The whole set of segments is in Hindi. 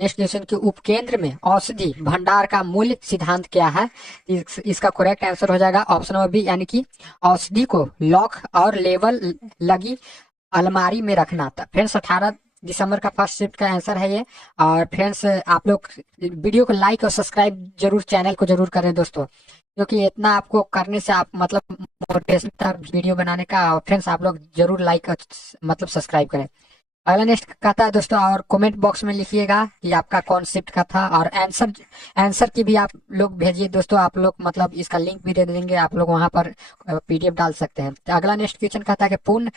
नेक्स्ट क्वेश्चन के उपकेंद्र में औषधि भंडार का मूल सिद्धांत क्या है? इसका करेक्ट आंसर हो जाएगा ऑप्शन नंबर बी, यानी कि औषधि को लॉक और लेबल लगी अलमारी में रखना था। फ्रेंड्स 18 दिसंबर का फर्स्ट शिफ्ट का आंसर है ये। और फ्रेंड्स आप लोग वीडियो को लाइक और सब्सक्राइब जरूर, चैनल को जरूर करें दोस्तों, क्योंकि इतना आपको करने से आप मतलब मोटिवेशन था वीडियो बनाने का। और फ्रेंड्स आप लोग जरूर लाइक और मतलब सब्सक्राइब करें। अगला नेक्स्ट कहता है दोस्तों, और कमेंट बॉक्स में लिखिएगा कि आपका कौन शिफ्ट का था, और आंसर आंसर की भी आप लोग भेजिए दोस्तों। आप लोग मतलब इसका लिंक भी दे देंगे, आप लोग वहां पर पीडीएफ डाल सकते हैं। तो अगला नेक्स्ट क्वेश्चन कहता है कि पूर्ण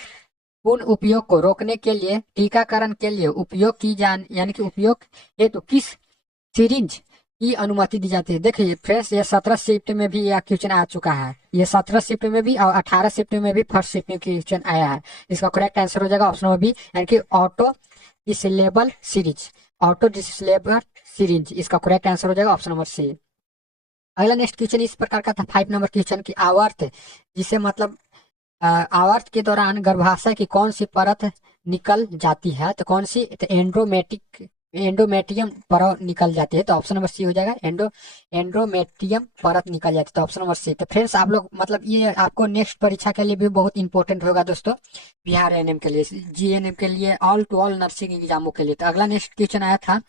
पूर्ण उपयोग को रोकने के लिए टीकाकरण के लिए उपयोग की जान यानी कि उपयोग हेतु किस सिरिंज की अनुमति दी जाती है? देखिए फ्रेंड्स, ये 17 शिफ्ट में भी यह क्वेश्चन आ चुका है। ये 17 शिफ्ट में भी और 18 शिफ्ट में भी फर्स्ट शिफ्ट में क्वेश्चन आया है। इसका करेक्ट आंसर हो जाएगा ऑप्शन नंबर बी, यानी कि auto disable series. Auto disable series इसका करेक्ट आंसर हो जाएगा ऑप्शन नंबर सी। अगला नेक्स्ट क्वेश्चन इस प्रकार का था, 5 नंबर क्वेश्चन की आवर्त, जिसे मतलब आवर्त के दौरान गर्भाशय की कौन सी परत निकल जाती है? तो कौन सी? तो एंडोमेटियम परत निकल जाती है। तो ऑप्शन नंबर सी हो जाएगा, एंडोमेट्रियम परत निकल जाती है। तो ऑप्शन नंबर सी। तो फ्रेंड्स आप लोग मतलब ये आपको नेक्स्ट परीक्षा के लिए भी बहुत इंपॉर्टेंट होगा दोस्तों, बिहार एएनएम के लिए, जीएनएम के लिए, ऑल टू ऑल नर्सिंग एग्जामों के लिए। तो अगला नेक्स्ट क्वेश्चन आया था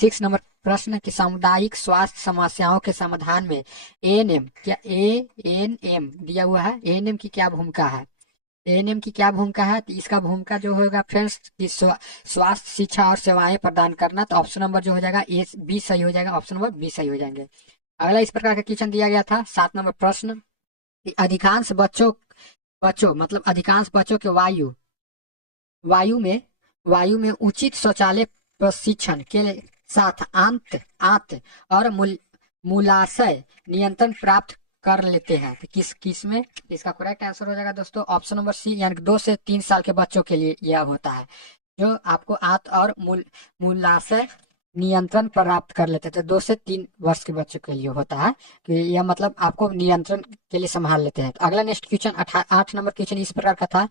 6 नंबर प्रश्न की, सामुदायिक स्वास्थ्य समस्याओं के समाधान में एएनएम क्या एएनएम दिया हुआ है, एएनएम की क्या भूमिका है? एएनएम की क्या भूमिका है? तो इसका भूमिका जो होगा फ्रेंड्स कि स्वास्थ्य शिक्षा और सेवाएं प्रदान करना। तो ऑप्शन नंबर जो हो जाएगा ए बी सही हो जाएगा, ऑप्शन नंबर बी सही हो जाएंगे। अगला इस प्रकार का क्वेश्चन दिया गया था 7 नंबर प्रश्न कि अधिकांश बच्चों बच्चों मतलब अधिकांश बच्चों के वायु में वायु में उचित शौचालय प्रशिक्षण के साथ आंत आंत और मूलाशय नियंत्रण प्राप्त कर लेते हैं। तो किस किस में? इसका करेक्ट आंसर हो जाएगा दोस्तों ऑप्शन नंबर सी, यानी कि 2 से 3 साल के बच्चों के लिए यह होता है, जो आपको आंत और मूलाशय नियंत्रण प्राप्त कर लेते थे। 2 से 3 वर्ष के बच्चों के लिए होता है कि यह मतलब आपको नियंत्रण के लिए संभाल लेते हैं। तो अगला नेक्स्ट क्वेश्चन 8 नंबर क्वेश्चन इस प्रकार का था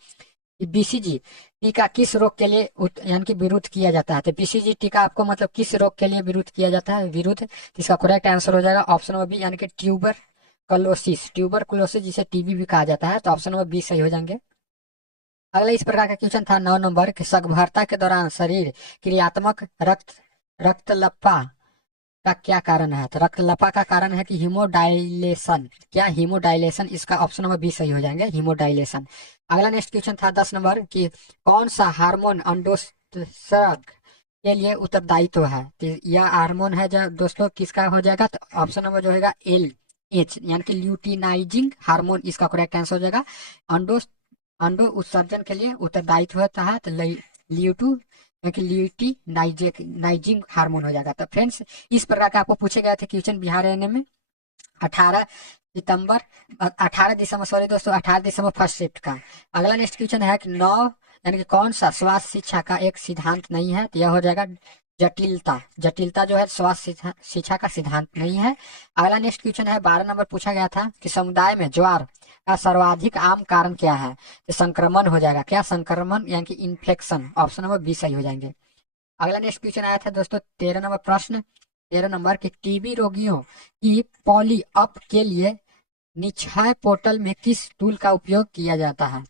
कि बीसीजी टीका किस रोग के लिए यानी कि विरुद्ध किया जाता है? तो बीसीजी टीका आपको मतलब किस रोग के लिए विरुद्ध किया जाता है? विरुद्ध। तो इसका करेक्ट आंसर हो जाएगा ऑप्शन नंबर बी, यानी कि ट्यूबर क्लोसिस जिसे टीबी भी कहा जाता है। तो ऑप्शन नंबर बी सही हो जाएंगे। अगला इस प्रकार का क्वेश्चन था 9 नंबर कि सगर्भता के दौरान शरीर क्रियात्मक रक्तलप्पा का क्या कारण है? तो रक्तलपा का कारण है कि हीमोडाइलेशन। क्या? हीमोडाइलेशन। इसका ऑप्शन नंबर बी सही हो जाएंगे, हीमोडाइलेशन। अगला नेक्स्ट क्वेश्चन था 10 नंबर कि कौन सा हार्मोन अंडोत्सर्ग के लिए उत्तरदायित्व है? तो यह हार्मोन है जो दोस्तों किसका हो जाएगा? तो ऑप्शन नंबर जो होगा एल एच, यानी कि ल्यूटिनाइजिंग हार्मोन इसका करेक्ट आंसर हो जाएगा। अंडो अंडो उत्सर्जन के लिए उत्तरदायित्व होता है, तो ल्यूटू क्योंकि ल्यूटी नाइजिंग हार्मोन हो जाएगा। तो फ्रेंड्स इस प्रकार का आपको पूछे गए थे क्वेश्चन बिहार एएनएम में 18 सितंबर 18 दिसंबर, सॉरी दोस्तों 18 दिसंबर फर्स्ट शिफ्ट का। अगला नेक्स्ट क्वेश्चन है कि 9 यानी कि कौन सा स्वास्थ्य शिक्षा का एक सिद्धांत नहीं है? तो यह हो जाएगा जटिलता। जटिलता जो है स्वास्थ्य शिक्षा का सिद्धांत नहीं है। अगला नेक्स्ट क्वेश्चन है 12 नंबर पूछा गया था कि समुदाय में ज्वार का सर्वाधिक आम कारण क्या है? तो संक्रमण हो जाएगा। क्या? संक्रमण यानी कि इन्फेक्शन। ऑप्शन नंबर बी सही हो जाएंगे। अगला नेक्स्ट क्वेश्चन आया था दोस्तों 13 नंबर प्रश्न, 13 नंबर के टीबी रोगियों की पॉली अप के लिए निक्षय पोर्टल में किस टूल का उपयोग किया जाता है?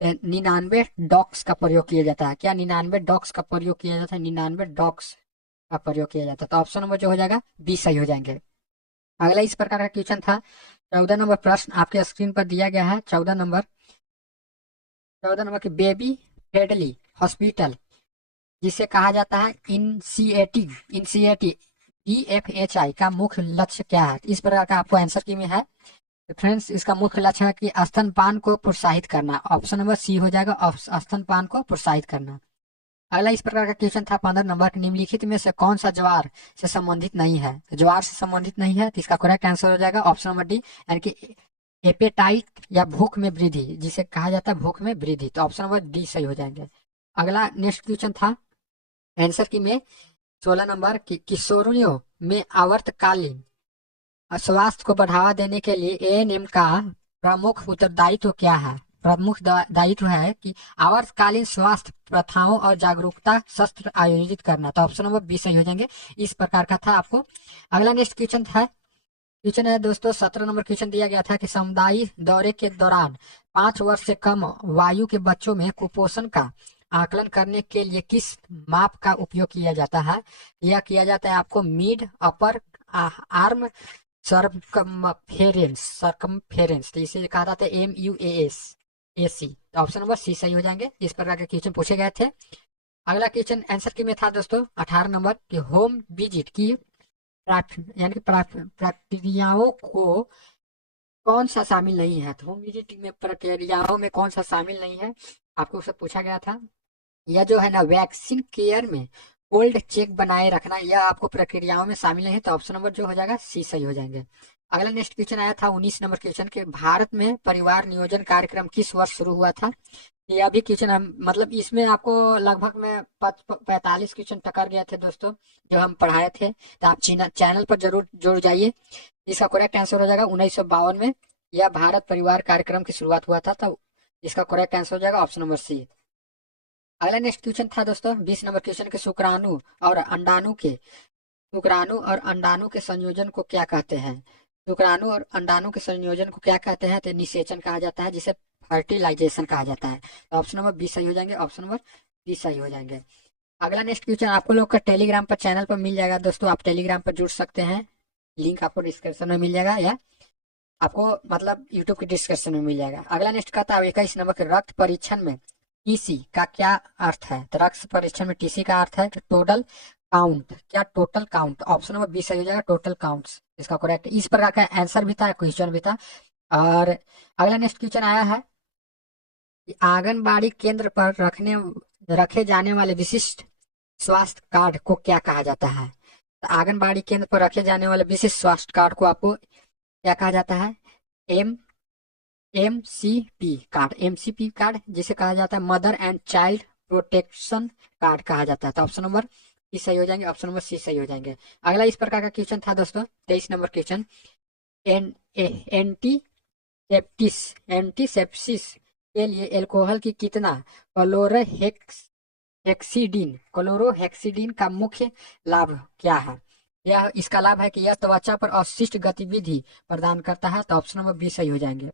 99 डॉक्स का प्रयोग किया जाता है। क्या? 99 डॉक्स का प्रयोग किया जाता है, 99 डॉक्स का प्रयोग किया जाता है। तो ऑप्शन नंबर जो हो जाएगा बी सही हो जाएंगे। अगला इस प्रकार का क्वेश्चन था 14 नंबर प्रश्न आपके स्क्रीन पर दिया गया है। 14 नंबर की बेबी हेडली हॉस्पिटल जिसे कहा जाता है इंसिएटिव EFHI का मुख्य लक्ष्य क्या है? इस प्रकार का आपको आंसर की में है। तो फ्रेंड्स इसका मुख्य लक्ष्य है कि स्तनपान को प्रोत्साहित करना। ऑप्शन नंबर सी हो जाएगा, स्तनपान को प्रोत्साहित करना। अगला इस प्रकार का क्वेश्चन था 15 नंबर, निम्नलिखित में से कौन सा ज्वार से संबंधित नहीं है? तो ज्वार से संबंधित नहीं है, तो इसका करेक्ट आंसर हो जाएगा ऑप्शन नंबर डी, यानी कि एपेटाइट या भूख में वृद्धि जिसे कहा जाता है भूख में वृद्धि। तो ऑप्शन नंबर डी सही हो जाएंगे। अगला नेक्स्ट क्वेश्चन था आंसर की में 16 नंबर की किशोरियों में आवर्तकालीन स्वास्थ्य को बढ़ावा देने के लिए एएनएम का प्रमुख उत्तरदायित्व क्या है? प्रमुख दायित्व है कि आवर्तकालीन स्वास्थ्य प्रथाओं और जागरूकता सत्र आयोजित करना। तो ऑप्शन नंबर बी सही हो जाएंगे। इस प्रकार का था आपको। अगला नेक्स्ट क्वेश्चन है दोस्तों, 17 नंबर क्वेश्चन दिया गया था कि समुदाय दौरे के दौरान 5 वर्ष से कम वायु के बच्चों में कुपोषण का आकलन करने के लिए किस माप का उपयोग किया जाता है? यह किया जाता है आपको मिड अपर आर्म सरकमफेरेंस, तो इसे कहा जाता है MUAS तो ऑप्शन नंबर सी सही हो जाएंगे। इस प्रकार के क्वेश्चन पूछे गए थे। अगला क्वेश्चन आंसर की में था दोस्तों 18 नंबर की होम विजिट की यानी कि प्रक्रियाओं को कौन सा शामिल नहीं है? तो होम विजिट में प्रक्रियाओं में कौन सा शामिल नहीं है, आपको उससे पूछा गया था। यह जो है ना वैक्सीन केयर में कोल्ड चेक बनाए रखना, यह आपको प्रक्रियाओं में शामिल नहीं है। तो ऑप्शन नंबर जो हो जाएगा सी सही हो जाएंगे। अगला नेक्स्ट क्वेश्चन आया था 19 नंबर क्वेश्चन के भारत में परिवार नियोजन कार्यक्रम किस वर्ष शुरू हुआ था? यह भी क्वेश्चन हम मतलब इसमें आपको लगभग में 45 क्वेश्चन टकर गए थे दोस्तों जो हम पढ़ाए थे। तो आप चैनल पर जरूर जुड़ जाइए। इसका करेक्ट आंसर हो जाएगा 1952 में यह भारत परिवार कार्यक्रम की शुरुआत हुआ था। तो इसका करेक्ट आंसर हो जाएगा ऑप्शन नंबर सी। अगला नेक्स्ट क्वेश्चन था दोस्तों 20 नंबर क्वेश्चन के शुक्राणु और अंडाणु के संयोजन को क्या कहते हैं? शुक्राणु और अंडाणु के संयोजन को क्या कहते हैं? तो निषेचन कहा जाता है, जिसे फर्टिलाइजेशन कहा जाता है। तो ऑप्शन नंबर बी सही हो जाएंगे, ऑप्शन नंबर बी सही हो जाएंगे। अगला नेक्स्ट क्वेश्चन आपको लोग का टेलीग्राम पर चैनल पर मिल जाएगा दोस्तों, आप टेलीग्राम पर जुड़ सकते हैं। लिंक आपको डिस्क्रिप्शन में मिल जाएगा या आपको मतलब यूट्यूब के डिस्क्रिप्शन में मिल जाएगा। अगला नेक्स्ट का था 21 नंबर के रक्त परीक्षण में टीसी का क्या अर्थ है? तो रक्त परीक्षण में टीसी का अर्थ है टोटल काउंट। क्या total count? Option number B सही हो जाएगा, टोटल काउंट्स इसका करेक्ट। इस प्रकार का आंसर भी था, क्वेश्चन भी था। और अगला नेक्स्ट क्वेश्चन आया है कि आंगनबाड़ी केंद्र पर रखे जाने वाले विशिष्ट स्वास्थ्य कार्ड को क्या कहा जाता है? तो आंगनबाड़ी केंद्र पर रखे जाने वाले विशिष्ट स्वास्थ्य कार्ड को आपको क्या कहा जाता है? एम एमसीपी कार्ड जिसे कहा जाता है mother and child protection card कहा जाता है। तो ऑप्शन नंबर सी सही हो जाएंगे, ऑप्शन नंबर सी सही हो जाएंगे। अगला इस प्रकार का क्वेश्चन था दोस्तों 23 नंबर क्वेश्चन एंटी एंटीसेप्सिस के लिए एल्कोहल की कितना क्लोरोहेक्सिडिन का मुख्य लाभ क्या है? यह इसका लाभ है कि यह त्वचा पर अवशिष्ट गतिविधि प्रदान करता है। तो ऑप्शन नंबर बी सही हो जाएंगे।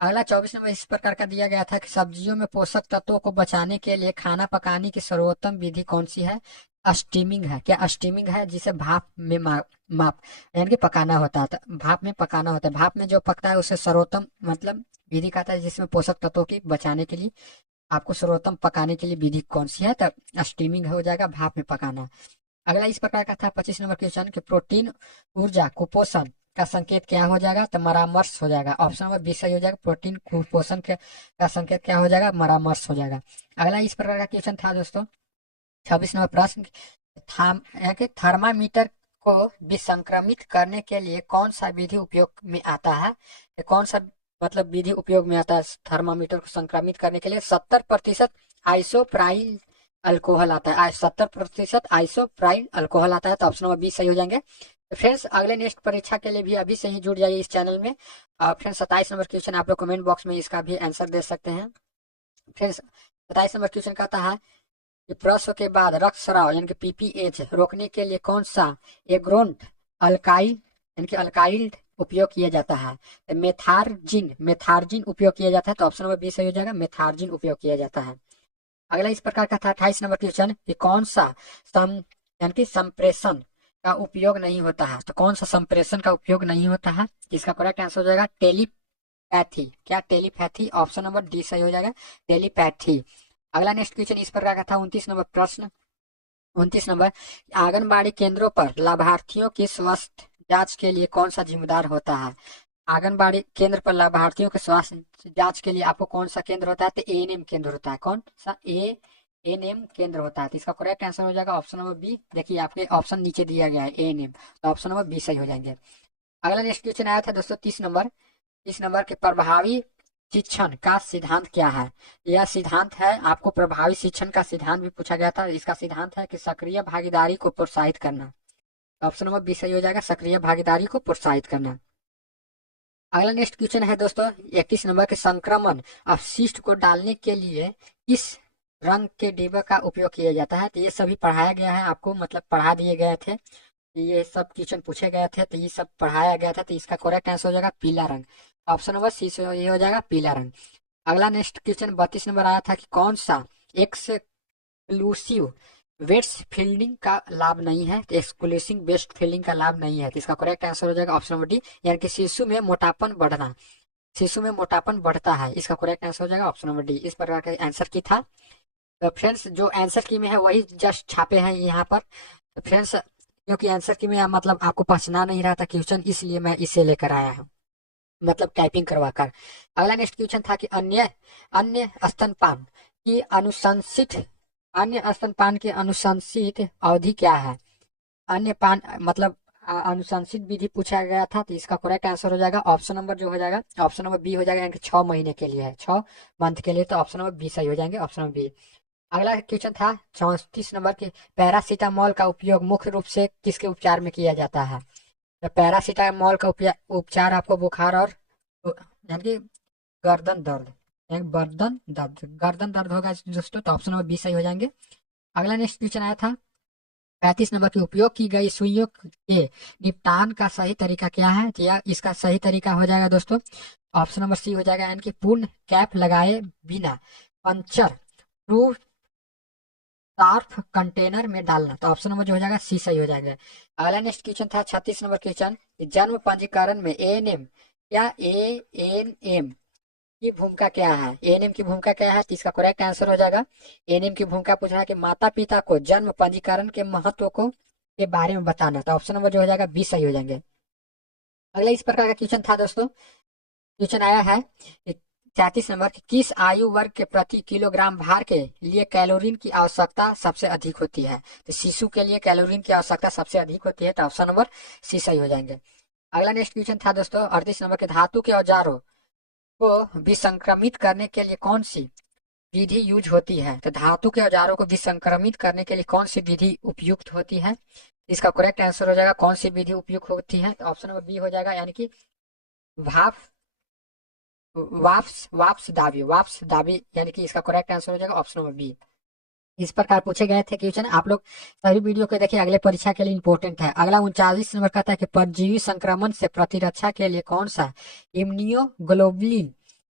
अगला 24 नंबर इस प्रकार का दिया गया था कि सब्जियों में पोषक तत्वों को बचाने के लिए खाना पकाने की सर्वोत्तम विधि कौन सी है? स्टीमिंग है। क्या स्टीमिंग है? जिसे भाप में माप यानी कि पकाना होता है। तो भाप में पकाना होता है, भाप में जो पकता है उसे सर्वोत्तम मतलब विधि कहता है, जिसमें पोषक तत्वों की बचाने के लिए आपको सर्वोत्तम पकाने के लिए विधि कौन सी है? तो स्टीमिंग हो जाएगा, भाप में पकाना। अगला इस प्रकार का था 25 नंबर क्वेश्चन कि प्रोटीन ऊर्जा कुपोषण का संकेत क्या हो जाएगा? तो मरामर्श हो जाएगा। ऑप्शन नंबर बी सही हो जाएगा, प्रोटीन कुपोषण का संकेत क्या हो जाएगा? मरामर्श हो जाएगा। अगला इस प्रकार का क्वेश्चन था दोस्तों 26 नंबर प्रश्न थर्मामीटर को विसंक्रमित करने के लिए कौन सा विधि उपयोग में आता है? कौन सा मतलब विधि उपयोग में आता है थर्मामीटर को संक्रमित करने के लिए? 70% आइसोप्राइल अल्कोहल आता है, 70% आइसोप्राइल अल्कोहल आता है। तो ऑप्शन नंबर बी सही हो जाएंगे। फ्रेंड्स अगले नेक्स्ट परीक्षा के लिए भी अभी से ही जुड़ जाइए इस चैनल में। फ्रेंड्स 27 नंबर क्वेश्चन आप लोग कमेंट बॉक्स में इसका भी आंसर दे सकते हैं। फ्रेंड्स 27 नंबर क्वेश्चन कहता है कि प्रसव के बाद रक्तस्राव यानी कि पीपीएच रोकने के लिए कौन सा एग्रोंट अल्काइल यानी कि अल्काइल उपयोग किया जाता है? मेथार्जिन उपयोग किया जाता है। तो ऑप्शन नंबर बी सही हो जाएगा, मेथार्जिन उपयोग किया जाता है। अगला इस प्रकार का था 28 नंबर क्वेश्चन कि कौन सा यानी कि संप्रेषण का उपयोग नहीं होता है? तो कौन सा संप्रेषण का उपयोग नहीं होता है? इसका करेक्ट आंसर हो जाएगा टेलीपैथी। क्या टेलीपैथी? ऑप्शन नंबर डी सही हो जाएगा, टेलीपैथी। अगला नेक्स्ट क्वेश्चन इस प्रकार का था 29 नंबर प्रश्न 29 नंबर आंगनबाड़ी केंद्रों पर लाभार्थियों की स्वास्थ्य जांच के लिए कौन सा जिम्मेदार होता है? आंगनबाड़ी केंद्र पर लाभार्थियों के स्वास्थ्य जांच के लिए आपको कौन सा केंद्र होता है? तो एएनएम केंद्र होता है। कौन सा? एएनएम केंद्र होता है। तो इसका करेक्ट आंसर हो जाएगा ऑप्शन नंबर बी। देखिए आपके ऑप्शन नीचे दिया गया है एएनएम, तो ऑप्शन नंबर बी सही हो जाएंगे। अगला नेक्स्ट क्वेश्चन आया था दोस्तों 30 नंबर के प्रभावी शिक्षण का सिद्धांत क्या है? यह सिद्धांत है आपको प्रभावी शिक्षण का सिद्धांत भी पूछा गया था। इसका सिद्धांत है कि सक्रिय भागीदारी को प्रोत्साहित करना। ऑप्शन नंबर बी सही हो जाएगा, सक्रिय भागीदारी को प्रोत्साहित करना। अगला नेक्स्ट क्वेश्चन है दोस्तों 31 नंबर के, संक्रमण अपशिष्ट को डालने के लिए किस रंग के डिब्बे का उपयोग किया जाता है। तो ये सभी पढ़ाया गया है आपको, मतलब पढ़ा दिए गए थे, ये सब क्वेश्चन पूछे गए थे, तो ये सब पढ़ाया गया था। तो इसका करेक्ट आंसर हो जाएगा पीला रंग। ऑप्शन नंबर सी से ये हो जाएगा पीला रंग। अगला नेक्स्ट क्वेश्चन 32 नंबर आया था कि कौन सा एक्सक्लूसिव वेट्स फील्डिंग का लाभ नहीं है। तो एक्सक्लूसिव बेस्ट फील्डिंग का लाभ नहीं है, तो इसका करेक्ट आंसर हो जाएगा ऑप्शन नंबर डी, यानी कि शिशु में मोटापन बढ़ना, शिशु में मोटापन बढ़ता है। इसका करेक्ट आंसर हो जाएगा ऑप्शन नंबर डी। इस प्रकार का आंसर की था। तो फ्रेंड्स जो आंसर की में है वही जस्ट छापे हैं यहाँ पर। तो फ्रेंड्स क्योंकि आंसर की में मतलब आपको पहुंचना नहीं रहा था क्वेश्चन, इसलिए मैं इसे लेकर आया हूँ, मतलब टाइपिंग करवा कर। अगला नेक्स्ट क्वेश्चन था कि अन्य अन्य स्तनपान की अनुशंसित अन्य स्तनपान की अनुशंसित अवधि क्या है। अन्य पान मतलब अनुशंसित विधि पूछा गया था। तो इसका करेक्ट आंसर हो जाएगा ऑप्शन नंबर जो हो जाएगा ऑप्शन नंबर बी हो जाएगा, यानी कि 6 महीने के लिए है, 6 मंथ के लिए। तो ऑप्शन नंबर बी सही हो जाएंगे, ऑप्शन नंबर बी। अगला क्वेश्चन था 34 नंबर के, पैरासीटामोल का उपयोग मुख्य रूप से किसके उपचार में किया जाता है। तो पैरासीटामोल का उपचार आपको बुखार और यानी कि गर्दन दर्द, यानी गर्दन दर्द होगा दोस्तों। तो ऑप्शन नंबर बी सही हो जाएंगे। अगला नेक्स्ट क्वेश्चन आया था 35 नंबर के, उपयोग की गई सुइयों के निपटान का सही तरीका क्या है। तो यह इसका सही तरीका हो जाएगा दोस्तों ऑप्शन नंबर सी हो जाएगा, यानी कि पूर्ण कैप लगाए बिना पंचर प्रूफ सार्फ कंटेनर में डालना। तो ऑप्शन नंबर जो हो जाएगा सी सही हो जाएगा। अगला नेक्स्ट क्वेश्चन था 36 नंबर क्वेश्चन, जन्म पंजीकरण में एएनएम या एएनएम की भूमिका क्या है। एएनएम की भूमिका क्या है, तो इसका करेक्ट आंसर हो जाएगा एएनएम की भूमिका पूछ रहा है कि माता पिता को जन्म पंजीकरण के महत्व को के बारे में बताना। तो ऑप्शन नंबर जो हो जाएगा बी सही हो जाएंगे। अगला इस प्रकार का क्वेश्चन था दोस्तों, क्वेश्चन आया है 33 नंबर की, किस आयु वर्ग के प्रति किलोग्राम भार के लिए कैलोरीन की आवश्यकता सबसे अधिक होती है। तो शिशु के लिए कैलोरीन की आवश्यकता सबसे अधिक होती है। तो ऑप्शन नंबर सी सही हो जाएंगे। अगला नेक्स्ट क्वेश्चन था दोस्तों 38 नंबर के, धातु के औजारों को विसंक्रमित करने के लिए कौन सी विधि यूज होती है। तो धातु के औजारों को विसंक्रमित करने के लिए कौन सी विधि उपयुक्त होती है। इसका करेक्ट आंसर हो जाएगा कौन सी विधि उपयुक्त होती है। तो ऑप्शन नंबर बी हो जाएगा, यानी कि भाप वाप्स दाबी, यानी कि इसका करेक्ट आंसर हो जाएगा ऑप्शन नंबर बी। इस प्रकार पूछे गए थे क्वेश्चन, आप लोग सभी वीडियो को देखिए, अगले परीक्षा के लिए इंपॉर्टेंट है। अगला 39 नंबर कहता है कि परजीवी संक्रमण से प्रतिरक्षा के लिए कौन सा इम्यूनोग्लोबुलिन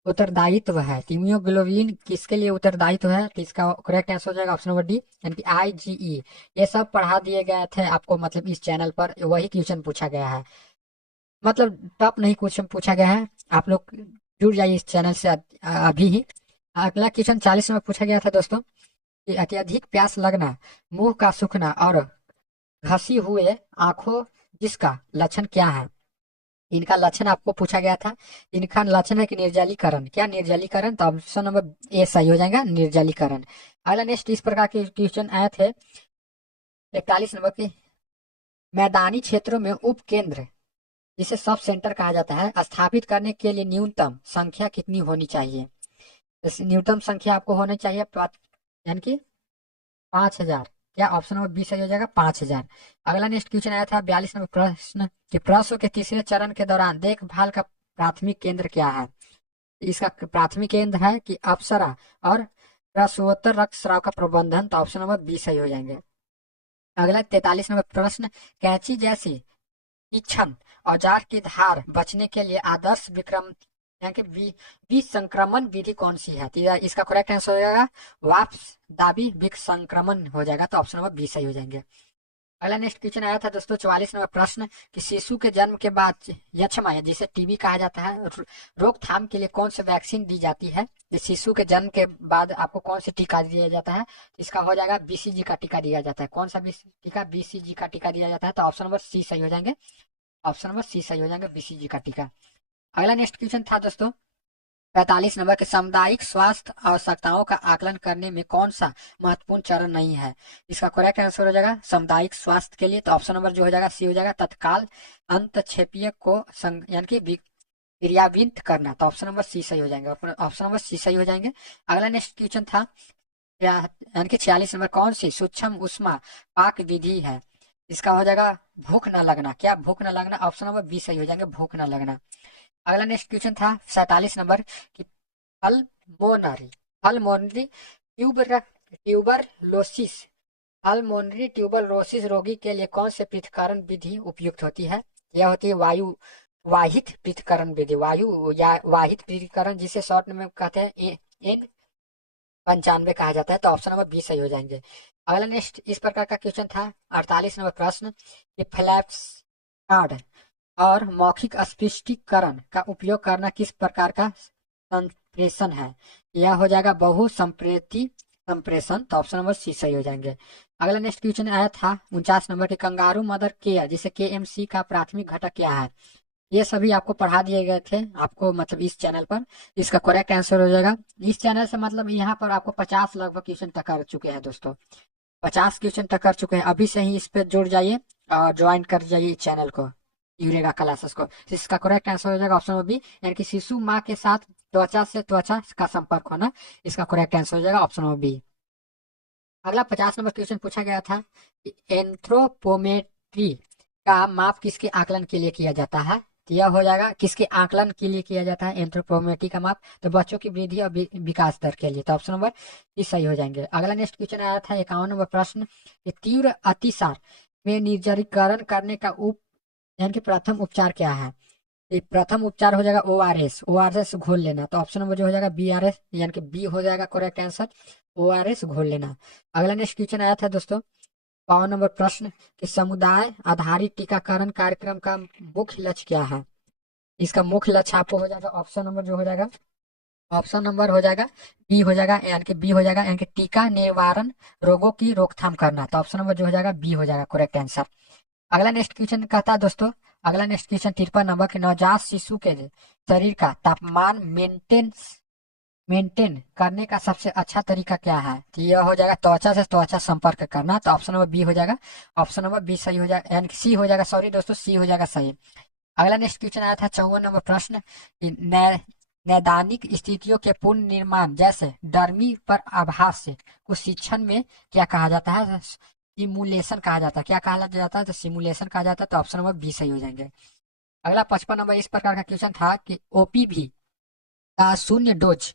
उत्तरदायित्व है। तो इम्यूनोग्लोबुलिन किसके लिए उत्तरदायित्व है। तो इसका करेक्ट आंसर हो जाएगा ऑप्शन नंबर डी, यानी कि IgE। ये सब पढ़ा दिए गए थे आपको, मतलब इस चैनल पर वही क्वेश्चन पूछा गया है, मतलब टफ नहीं क्वेश्चन पूछा गया है। आप लोग जुड़ जाइए इस चैनल से अभी ही। अगला क्वेश्चन 40 में पूछा गया था दोस्तों कि अत्यधिक प्यास लगना, मुंह का सूखना और घसी हुए आंखों जिसका लक्षण क्या है। इनका लक्षण आपको पूछा गया था। इनका लक्षण है कि निर्जलीकरण, क्या निर्जलीकरण। तो ऑप्शन नंबर ए सही हो जाएगा, निर्जलीकरण। अगला नेक्स्ट इस प्रकार के क्वेश्चन आए थे 41 नंबर के, मैदानी क्षेत्रों में उप केंद्र जिसे सब सेंटर कहा जाता है स्थापित करने के लिए न्यूनतम संख्या कितनी होनी चाहिए। इस न्यूनतम संख्या आपको होनी चाहिए यानी कि 5,000। क्या ऑप्शन नंबर बी सही हो जाएगा 5,000। अगला नेक्स्ट क्वेश्चन आया था 42 नंबर प्रश्न कि प्रसव के तीसरे चरण के दौरान देखभाल का प्राथमिक केंद्र क्या है। इसका प्राथमिक केंद्र है कि अप्सरा और प्रसवोत्तर रक्तस्राव का प्रबंधन। तो ऑप्शन नंबर बी सही हो जाएंगे। अगला 43 नंबर प्रश्न, कैंची जैसी तीक्ष्ण औजार की धार बचने के लिए आदर्श विक्रम यानी कि विसंक्रमण विधि कौन सी है। तो इसका करेक्ट आंसर हो जाएगा वाप्स दाबी विसंक्रमण हो जाएगा। तो ऑप्शन नंबर बी सही हो जाएंगे। अगला नेक्स्ट क्वेश्चन आया था दोस्तों 44 नंबर प्रश्न कि शिशु के जन्म के बाद यक्ष्मा जिसे टीबी कहा जाता है रोकथाम के लिए कौन सी वैक्सीन दी जाती है। शिशु के जन्म के बाद आपको कौन सी टीका दिया जाता है। इसका हो जाएगा BCG का टीका दिया जाता है। कौन सा टीका, BCG का टीका दिया जाता है। तो ऑप्शन नंबर सी सही हो जाएंगे, ऑप्शन नंबर सी सही हो जाएंगे, BCG का टीका। अगला नेक्स्ट क्वेश्चन था दोस्तों 45 नंबर के, सामुदायिक स्वास्थ्य आवश्यकताओं का आकलन करने में कौन सा महत्वपूर्ण चरण नहीं है। इसका करेक्ट आंसर हो जाएगा सामुदायिक स्वास्थ्य के लिए। तो ऑप्शन नंबर जो हो जाएगा सी हो जाएगा, तत्काल अंतक्षेपीय को यानी कि क्रियान्वित करना। तो ऑप्शन नंबर सी सही हो जाएंगे, ऑप्शन नंबर सी सही हो जाएंगे। अगला नेक्स्ट क्वेश्चन था यानी कि 46 नंबर, कौन सी सूक्ष्म उष्मा पाक विधि है। इसका हो जाएगा भूख न लगना। क्या भूख न लगना, ऑप्शन नंबर बी सही हो जाएंगे, भूख न लगना। अगला नेक्स्ट क्वेश्चन था 47 नंबर कि पल्मोनरी पल्मोनरी ट्यूबरलोसिस पल्मोनरी ट्यूबरलोसिस रोगी के लिए कौन से पृथक्करण विधि उपयुक्त होती है? यह होती है वायु वाहित पृथक्करण विधि, वायु या वाहित पृथक्करण, जिसे शॉर्ट में कहते हैं N95 कहा जाता है। तो ऑप्शन नंबर बी सही हो जाएंगे। अगला नेक्स्ट इस प्रकार का क्वेश्चन था 48 नंबर प्रश्न कि फ्लैप्स कार्ड और मौखिक स्पष्टीकरण का उपयोग करना किस प्रकार का संप्रेषण है? यह हो जाएगा बहुसंप्रेती संप्रेषण। तो ऑप्शन नंबर सी सही हो जाएंगे। अगला नेक्स्ट क्वेश्चन आया था 49 नंबर के कंगारू मदर केयर जिसे KMC का प्राथमिक घटक क्या है? ये सभी आपको पढ़ा दिए गए थे आपको, मतलब इस चैनल पर। इसका करेक्ट आंसर हो जाएगा इस चैनल से, मतलब यहाँ पर आपको 50 लगभग क्वेश्चन तक कर चुके हैं दोस्तों। 50 क्वेश्चन तक कर चुके हैं। अभी से ही इस पे जुड़ जाइए और ज्वाइन कर जाइए इस चैनल को, यूरेगा क्लासेस को। तो इसका करेक्ट आंसर हो जाएगा ऑप्शन नंबर बी, यानी कि शिशु माँ के साथ त्वचा से त्वचा का संपर्क होना। इसका करेक्ट आंसर हो जाएगा ऑप्शन नंबर बी। अगला 50 नंबर क्वेश्चन पूछा गया था कि एंथ्रोपोमेट्री का माप किसके आकलन के लिए किया जाता है? तो यह हो जाएगा किसके आकलन के लिए किया जाता है एंथ्रोपोमेट्री का माप? तो बच्चों की वृद्धि और विकास दर के लिए। तो ऑप्शन नंबर ई सही हो जाएंगे। अगला नेक्स्ट क्वेश्चन आया था 51 नंबर प्रश्न कि तीव्र अतिसार में निर्जलीकरण करने का यानी कि प्रथम उपचार क्या है? ये प्रथम उपचार हो जाएगा ORS घोल लेना। तो ऑप्शन नंबर जो हो जाएगा BRS, यानी कि बी हो जाएगा करेक्ट आंसर, ORS घोल लेना। अगला नेक्स्ट क्वेश्चन आया था दोस्तों 52 नंबर प्रश्न कि समुदाय आधारित टीकाकरण कार्यक्रम का मुख्य लक्ष्य क्या है? इसका मुख्य लक्ष्य आपको हो जाएगा ऑप्शन नंबर जो हो जाएगा, ऑप्शन नंबर हो जाएगा बी हो जाएगा, यानी कि बी हो जाएगा, यानी कि टीका निवारण रोगों की रोकथाम करना। तो ऑप्शन नंबर जो हो जाएगा बी हो जाएगा करेक्ट आंसर। अगला नेक्स्ट क्वेश्चन कहता है दोस्तों, अगला नेक्स्ट क्वेश्चन 53 नंबर के नवजात शिशु के शरीर का तापमान मेंटेन करने का सबसे अच्छा तरीका क्या है? तो यह हो जाएगा त्वचा से त्वचा संपर्क करना। तो ऑप्शन नंबर बी हो जाएगा, ऑप्शन नंबर बी सही हो जाएगा, यानी कि सी हो जाएगा, सॉरी दोस्तों सी हो जाएगा सही। अगला नेक्स्ट क्वेश्चन आया था 54 नंबर प्रश्न कि नैदानिक स्थितियों के पूर्ण निर्माण जैसे डर्मी पर आभास से कुछ शिक्षण में क्या कहा जाता है? सिमुलेशन कहा जाता है। क्या कहा जाता है? तो सिमुलेशन कहा जाता है। तो ऑप्शन नंबर बी सही हो जाएंगे। अगला 55 नंबर इस प्रकार का क्वेश्चन था कि OPV का शून्य डोज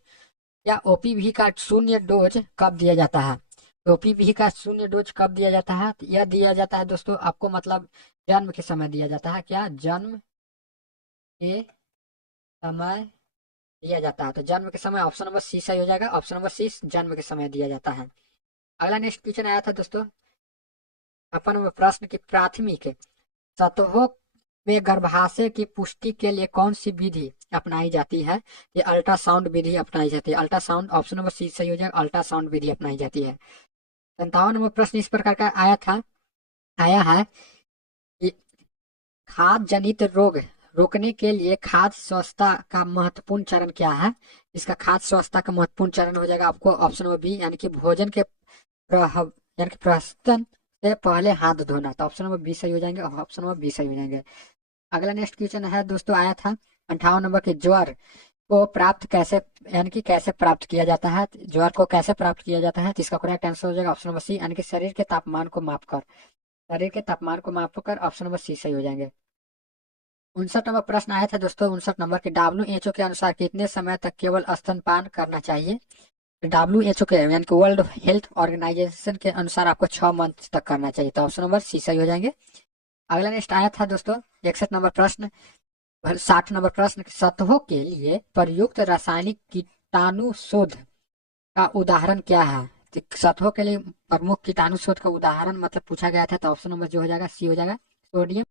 या OPV का शून्य डोज कब दिया जाता है? OPV का शून्य डोज कब दिया जाता है? तो यह दिया जाता है दोस्तों आपको, मतलब जन्म के समय दिया जाता है। क्या? जन्म के समय दिया जाता है। तो जन्म के समय ऑप्शन नंबर सी सही हो जाएगा, ऑप्शन नंबर सी जन्म के समय दिया जाता है। अगला नेक्स्ट क्वेश्चन आया था दोस्तों अपन प्रश्न की प्राथमिक सतहों में गर्भाशय की पुष्टि के लिए कौन सी विधि अपनाई जाती है? ये अल्ट्रासाउंड विधि अपनाई जाती है। अल्ट्रासाउंड ऑप्शन नंबर सी सही हो जाएगा, अल्ट्रासाउंड विधि अपनाई जाती है। 57 नंबर प्रश्न इस प्रकार का आया है कि खाद्य जनित रोग रोकने के लिए खाद्य स्वच्छता का महत्वपूर्ण चरण क्या है? इसका खाद्य स्वच्छता का महत्वपूर्ण चरण हो जाएगा आपको ऑप्शन नंबर बी, यानी कि भोजन के यानी कि प्रस्तन से पहले हाथ धोना। तो ऑप्शन नंबर बी सही हो जाएंगे, ऑप्शन नंबर बी सही हो जाएंगे। अगला नेक्स्ट क्वेश्चन है दोस्तों आया था 58 नंबर के ज्वर को प्राप्त कैसे, यानी कि कैसे प्राप्त किया जाता है? ज्वर को कैसे प्राप्त किया जाता है? तो इसका करेक्ट आंसर हो जाएगा ऑप्शन नंबर सी, यानी कि शरीर के तापमान को मापकर, शरीर के तापमान को मापकर। ऑप्शन नंबर सी सही हो जाएंगे। 59 नंबर प्रश्न आया था दोस्तों 59 नंबर के WHO के अनुसार कितने समय तक केवल स्तनपान करना चाहिए? WHO के यानी कि वर्ल्ड हेल्थ ऑर्गेनाइजेशन के अनुसार आपको 6 मंथ तक करना चाहिए। तो ऑप्शन नंबर सी सही हो जाएंगे। अगला नेक्स्ट आया था दोस्तों 61 नंबर प्रश्न 60 नंबर प्रश्न सतहों के लिए प्रयुक्त रासायनिक कीटाणुशोध का उदाहरण क्या है? तो सतहों के लिए प्रमुख कीटाणुशोध का उदाहरण मतलब पूछा गया था। तो ऑप्शन नंबर जो हो जाएगा सी हो जाएगा, सोडियम